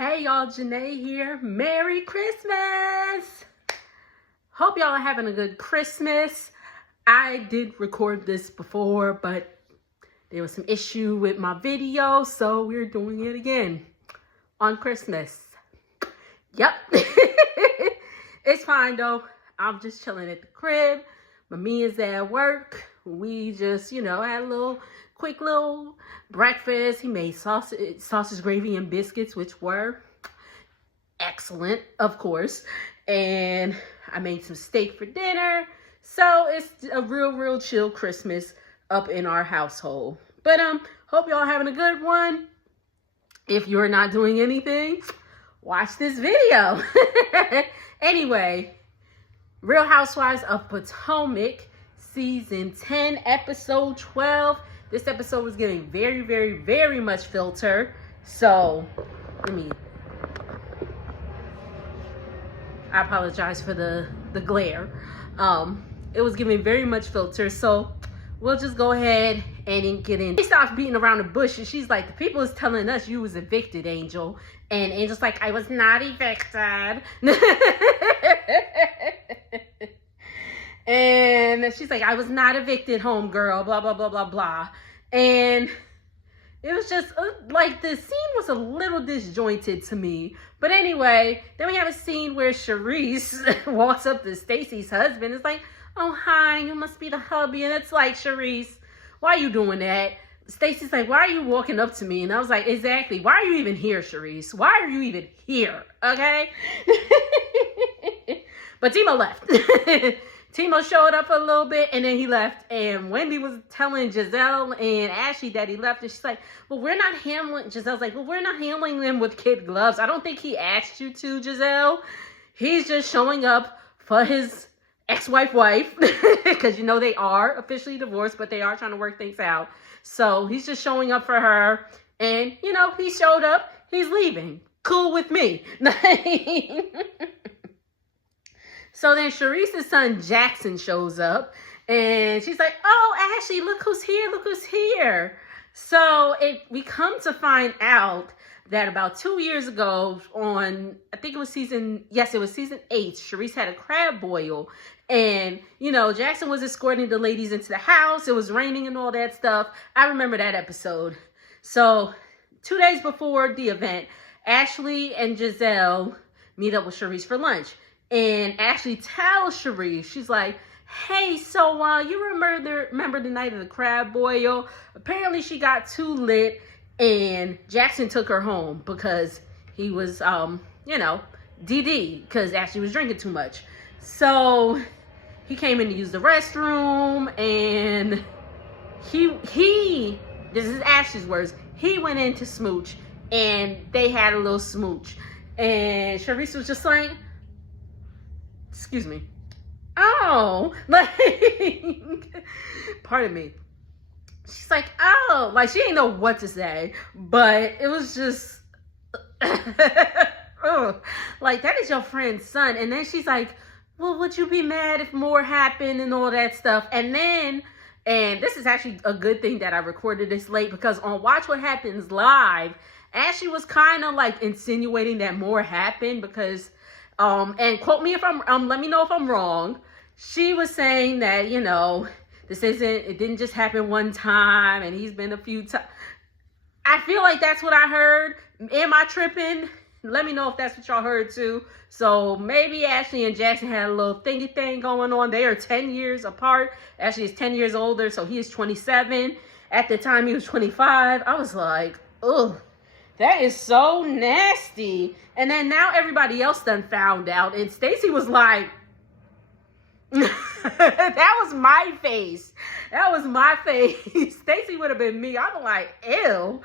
Hey y'all, Janae here. Merry Christmas! Hope y'all are having a good Christmas. I did record this before, but there was some issue with my video, so we're doing it again on Christmas. Yep. It's fine though. I'm just chilling at the crib. Mamiya's at work. We just, had a quick little breakfast. He made sausage gravy and biscuits, which were excellent, of course. And I made some steak for dinner. So it's a real chill Christmas up in our household. But hope y'all having a good one. If you're not doing anything, watch this video. Anyway, Real Housewives of Potomac, season 10, episode 12. This episode was getting very much filter. So, I apologize for the glare. It was giving very much filter. So, we'll just go ahead and get in. She stops beating around the bush and she's like, the people is telling us you was evicted, Angel. And Angel's like, I was not evicted. And she's like, I was not evicted, homegirl, blah, blah, blah, blah, blah. And it was just like the scene was a little disjointed to me. But anyway, then we have a scene where Charisse walks up to Stacy's husband. It's like, oh, hi, you must be the hubby. And it's like, Charisse, why are you doing that? Stacy's like, why are you walking up to me? And I was like, exactly. Why are you even here, Charisse? Why are you even here? Okay? But Timo left. Timo showed up for a little bit and then he left. And Wendy was telling Giselle and Ashley that he left. And she's like, well, we're not handling, Giselle's like, well, we're not handling them with kid gloves. I don't think he asked you to, Giselle. He's just showing up for his ex-wife, because they are officially divorced, but they are trying to work things out. So he's just showing up for her. And, he showed up. He's leaving. Cool with me. So then Charisse's son Jackson shows up and she's like, oh, Ashley, look who's here. So we come to find out that about 2 years ago on, I think it was season 8, Charisse had a crab boil. And, Jackson was escorting the ladies into the house. It was raining and all that stuff. I remember that episode. So 2 days before the event, Ashley and Giselle meet up with Charisse for lunch. And Ashley tells Charisse, she's like, hey, so you remember the night of the crab boil? Apparently she got too lit and Jackson took her home because he was, DD, because Ashley was drinking too much. So he came in to use the restroom and he this is Ashley's words, he went in to smooch and they had a little smooch. And Charisse was just like, excuse me. Oh, pardon me. She's like, oh, she didn't know what to say, but it was just, oh, that is your friend's son. And then she's like, well, would you be mad if more happened and all that stuff? And this is actually a good thing that I recorded this late because on Watch What Happens Live, Ashley was kind of insinuating that more happened because, and quote me if I'm, let me know if I'm wrong. She was saying that, it didn't just happen one time and he's been a few times. I feel like that's what I heard. Am I tripping? Let me know if that's what y'all heard too. So maybe Ashley and Jackson had a little thingy thing going on. They are 10 years apart. Ashley is 10 years older, so he is 27. At the time he was 25. I was like, ugh. That is so nasty. And then now everybody else done found out. And Stacey was like, that was my face. That was my face. Stacey would have been me. I'm like, ew.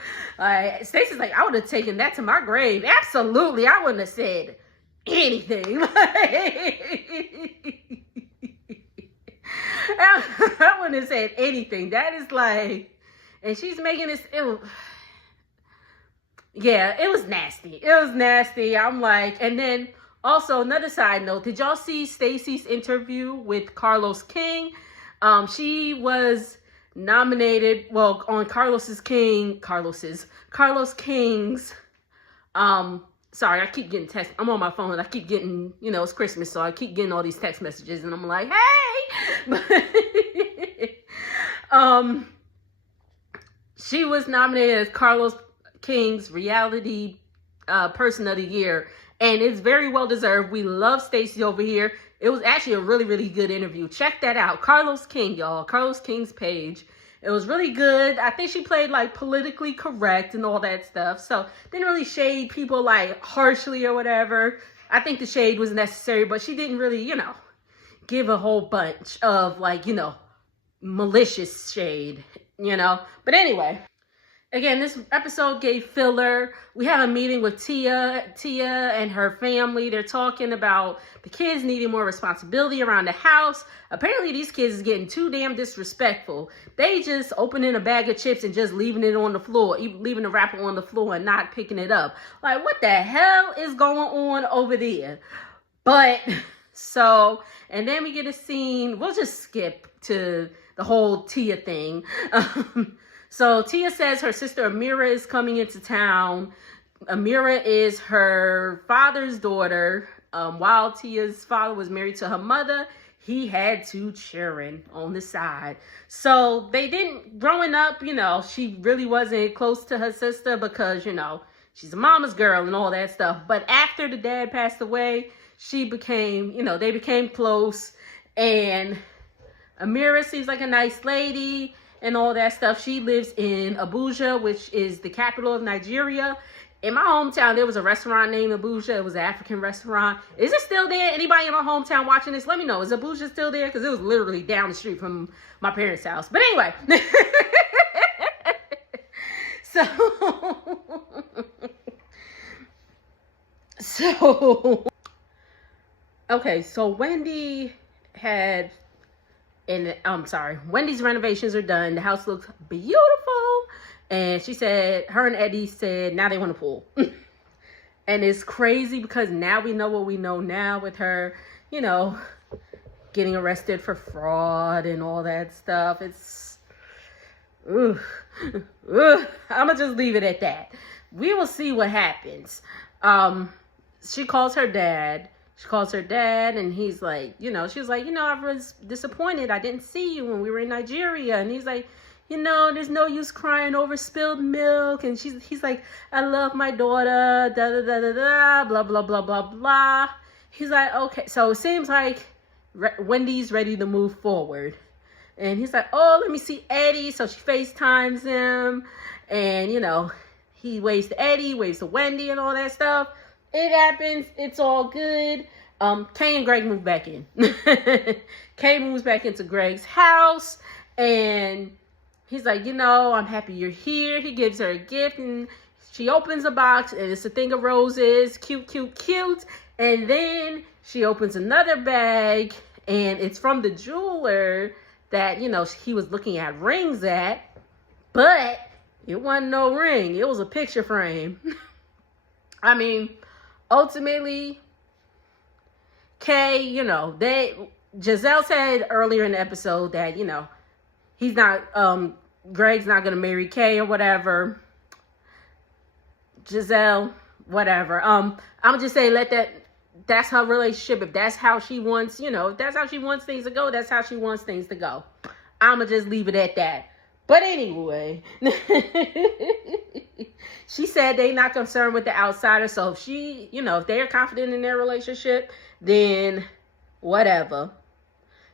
Stacey's like, I would have taken that to my grave. Absolutely. I wouldn't have said anything. I wouldn't have said anything. That is and she's making this, ew. Yeah, it was nasty. It was nasty. I'm like, and then also another side note, did y'all see Stacey's interview with Carlos King? She was nominated, on Carlos King's Sorry, I keep getting text. I'm on my phone and I keep getting, it's Christmas, so I keep getting all these text messages and I'm like, hey! She was nominated as Carlos King's Reality Person of the Year, and it's very well deserved. We love Stacey over here. It was actually a really, really good interview. Check that out. Carlos King, y'all. Carlos King's page. It was really good. I think she played like politically correct and all that stuff. So didn't really shade people like harshly or whatever. I think the shade was necessary, but she didn't really, give a whole bunch of like, malicious shade, But anyway, again, this episode gave filler. We have a meeting with Tia and her family. They're talking about the kids needing more responsibility around the house. Apparently, these kids is getting too damn disrespectful. They just opening a bag of chips and just leaving it on the floor, leaving the wrapper on the floor and not picking it up. Like, what the hell is going on over there? But, and then we get a scene. We'll just skip to the whole Tia thing. So Tia says her sister Amira is coming into town. Amira is her father's daughter. While Tia's father was married to her mother, he had 2 children on the side. So they didn't, growing up, she really wasn't close to her sister because, she's a mama's girl and all that stuff. But after the dad passed away, she became, they became close. And Amira seems like a nice lady and all that stuff. She lives in Abuja, which is the capital of Nigeria. In my hometown, there was a restaurant named Abuja. It was an African restaurant. Is it still there? Anybody in my hometown watching this, let me know. Is Abuja still there? Because it was literally down the street from my parents' house. But anyway. Okay, so Wendy had... Wendy's renovations are done. The house looks beautiful. And she said, her and Eddie said, now they want a pool. And it's crazy because now we know what we know now with her, getting arrested for fraud and all that stuff. It's, I'm going to just leave it at that. We will see what happens. She calls her dad. And he's like, she was like, I was disappointed. I didn't see you when we were in Nigeria. And he's like, there's no use crying over spilled milk. And he's like, I love my daughter, da da da da da, blah, blah, blah, blah, blah. He's like, okay. So it seems like Wendy's ready to move forward. And he's like, oh, let me see Eddie. So she FaceTimes him. And, he waves to Eddie, waves to Wendy and all that stuff. It happens. It's all good. Kay and Greg move back in. Kay moves back into Greg's house. And he's like, I'm happy you're here. He gives her a gift. And she opens a box. And it's a thing of roses. Cute, cute, cute. And then she opens another bag. And it's from the jeweler that, he was looking at rings at. But it wasn't no ring. It was a picture frame. I mean... Ultimately, Kay, Giselle said earlier in the episode that, he's not, Greg's not going to marry Kay or whatever. Giselle, whatever. I'm just saying, that's her relationship. If that's how she wants, if that's how she wants things to go, that's how she wants things to go. I'm going to just leave it at that. But anyway, she said they're not concerned with the outsider. So if if they're confident in their relationship, then whatever.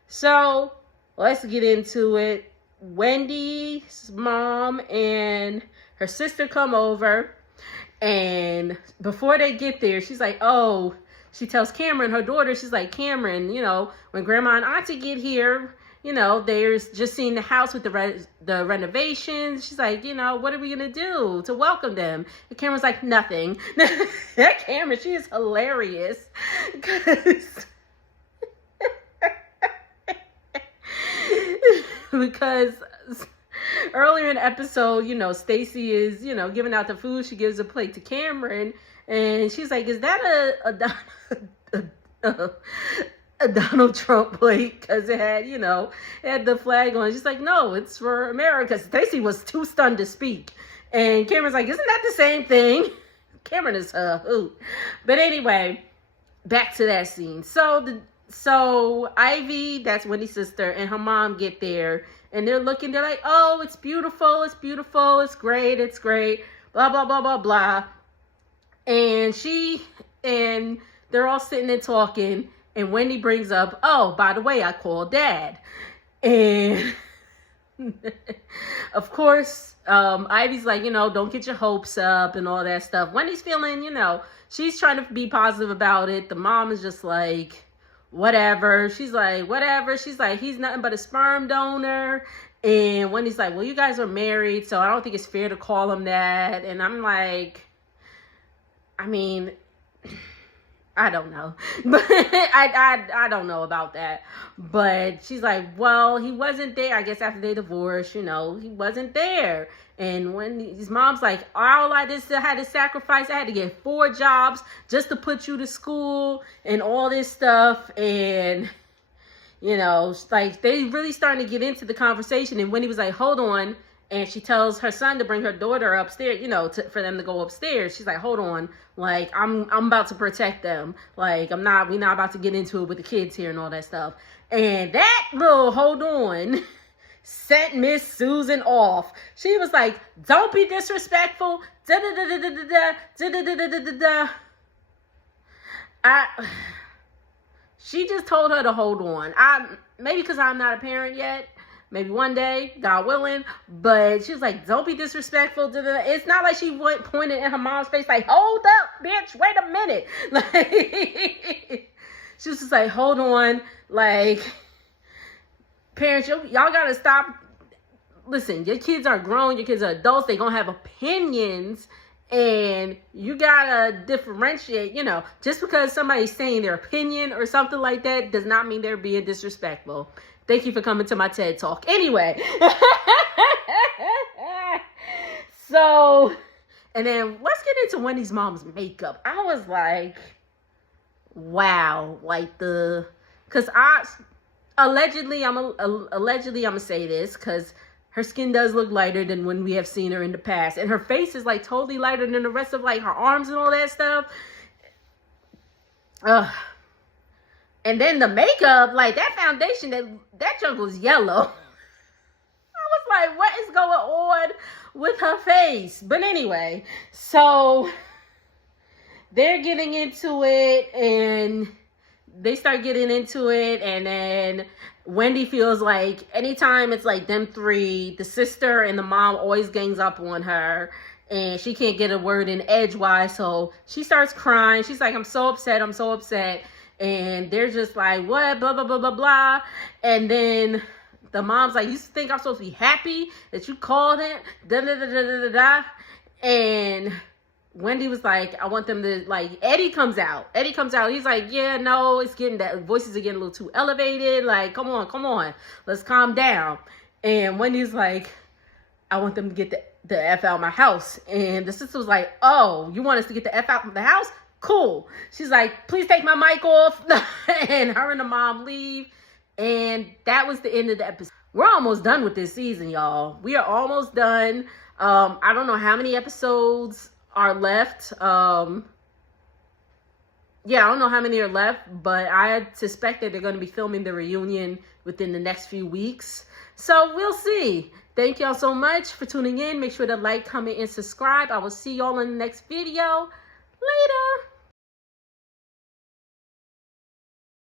So let's get into it. Wendy's mom and her sister come over. And before they get there, she's like, oh, she tells Cameron, her daughter, she's like, Cameron, when grandma and auntie get here, there's just seeing the house with the renovations. She's like, what are we going to do to welcome them? And Cameron's like, nothing. That Cameron, she is hilarious. Because earlier in the episode, Stacey is, giving out the food. She gives a plate to Cameron. And she's like, is that a Donald Trump plate? Because it had, it had the flag on it. She's like, no, it's for America. Stacey was too stunned to speak. And Cameron's like, isn't that the same thing? Cameron is a hoot. But anyway, back to that scene. So Ivy, that's Wendy's sister, and her mom get there, and they're looking. They're like, "Oh, it's beautiful. It's beautiful. It's great. It's great." Blah blah blah blah blah. And they're all sitting and talking, and Wendy brings up, "Oh, by the way, I called Dad," and of course, Ivy's like, don't get your hopes up and all that stuff. Wendy's feeling, she's trying to be positive about it. The mom is just like, whatever. She's like, whatever. She's like, he's nothing but a sperm donor. And Wendy's like, well, you guys are married, so I don't think it's fair to call him that. And I'm like, I mean, I don't know. But I don't know about that. But she's like, well, he wasn't there. I guess after they divorced, he wasn't there. And when his mom's like, all I did had to sacrifice, I had to get 4 jobs just to put you to school and all this stuff. And, like they really starting to get into the conversation. And Wendy was like, hold on. And she tells her son to bring her daughter upstairs, for them to go upstairs. She's like, hold on. Like, I'm about to protect them. Like, we're not about to get into it with the kids here and all that stuff. And that little hold on sent Miss Susan off. She was like, don't be disrespectful. She just told her to hold on. Maybe because I'm not a parent yet. Maybe one day, God willing. But she was like, don't be disrespectful. It's not like she went pointed in her mom's face like, hold up, bitch, wait a minute. Like, she was just like, hold on. Like, parents, y'all got to stop. Listen, your kids are grown. Your kids are adults. They're going to have opinions. And you got to differentiate, just because somebody's saying their opinion or something like that does not mean they're being disrespectful. Thank you for coming to my TED Talk. Anyway. So, and then let's get into Wendy's mom's makeup. I was like, wow. Like because allegedly, I'm gonna say this because her skin does look lighter than when we have seen her in the past. And her face is like totally lighter than the rest of like her arms and all that stuff. And then the makeup, like that foundation, that junk was yellow. I was like, what is going on with her face? But anyway, so they're getting into it and they start getting into it. And then Wendy feels like anytime it's like them three, the sister and the mom always gangs up on her. And she can't get a word in edgewise. So she starts crying. She's like, I'm so upset. I'm so upset. And they're just like, what, blah, blah, blah, blah, blah. And then the mom's like, you think I'm supposed to be happy that you called him? Da, da, da, da, da, da, da. And Wendy was like, I want them to, like, Eddie comes out. He's like, yeah, no, it's getting, that voices are getting a little too elevated. Like, come on. Let's calm down. And Wendy's like, I want them to get the F out of my house. And the sister was like, oh, you want us to get the F out of the house? Cool. She's like, please take my mic off. And her and the mom leave. And that was the end of the episode. We're almost done with this season, y'all. We are almost done. I don't know how many episodes are left. I don't know how many are left, but I suspect that they're going to be filming the reunion within the next few weeks. So we'll see. Thank y'all so much for tuning in. Make sure to like, comment, and subscribe. I will see y'all in the next video. Later.